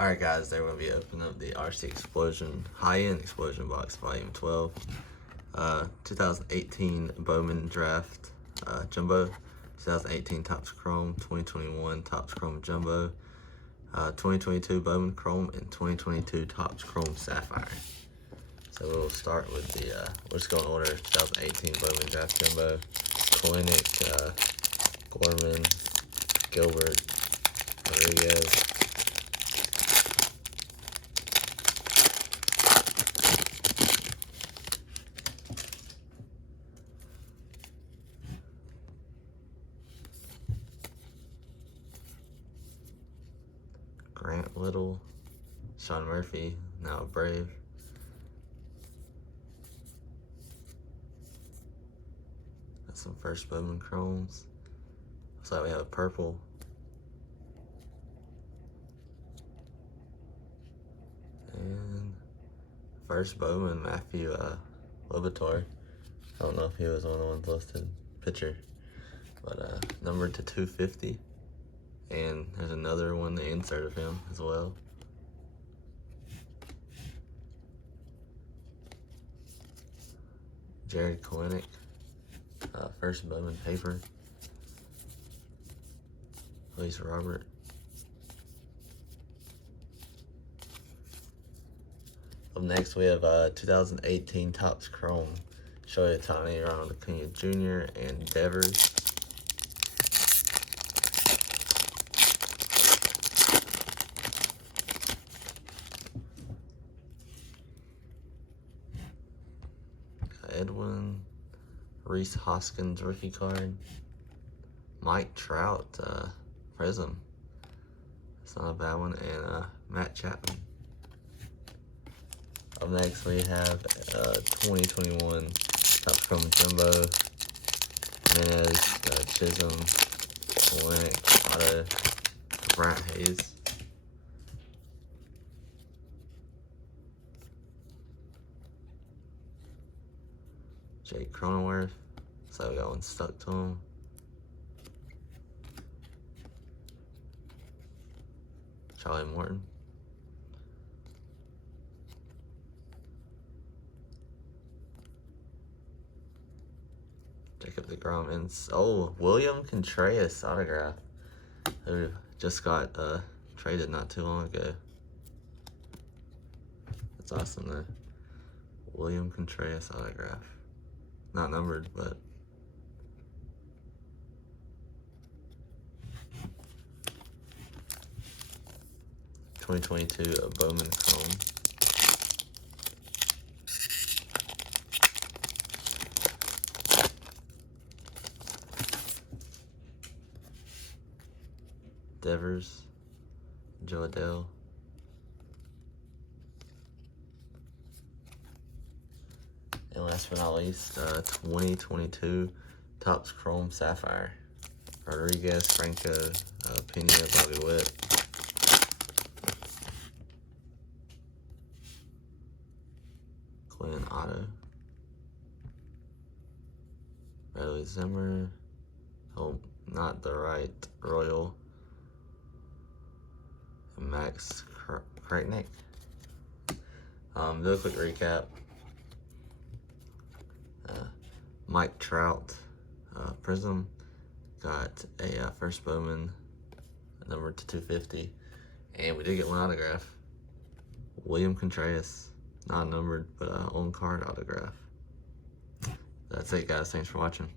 Alright guys, today we're going to be opening up the RC Explosion High-End Explosion Box Volume 12. 2018 Bowman Draft Jumbo, 2018 Topps Chrome, 2021 Topps Chrome Jumbo, 2022 Bowman Chrome, and 2022 Topps Chrome Sapphire. So we'll start with the, we'll just go in order. 2018 Bowman Draft Jumbo, Koenig, Gorman, Gilbert, Rodriguez, Grant Little, Sean Murphy, now Brave, got some first Bowman Chromes. Looks like we have a purple, and first Bowman Matthew Lobator. I don't know if he was one of the ones listed, pitcher, but numbered to 250. And there's another one, the insert of him as well. Jared Koenig, first Bowman paper. Elise Robert. Up next we have 2018 Topps Chrome. Shohei Ohtani, Ronald Acuna Jr., and Devers. Edwin, Reese Hoskins rookie card, Mike Trout Prism, it's not a bad one, and Matt Chapman. Up next we have 2021 Topps Chrome Jumbo, Jimenez, Chisholm, Kalenic, Auto, Brant Hayes. Jake Cronenworth, so we got one stuck to him. Charlie Morton. Jacob deGrom, and William Contreras autograph, who just got traded not too long ago. That's awesome though. William Contreras autograph. Not numbered, but '22 Bowman Chrome. Devers, Joe Adele. And last but not least, 2022 Topps Chrome Sapphire. Rodriguez, Franco, Pena, Bobby Witt. Quinn Otto. Bradley Zimmer. Oh, not the right Royal. And Max Kratnick. Do a quick recap. Mike Trout Prism, got a first Bowman numbered to 250, and we did get one autograph. William Contreras, not numbered, but on card autograph. That's it guys, thanks for watching.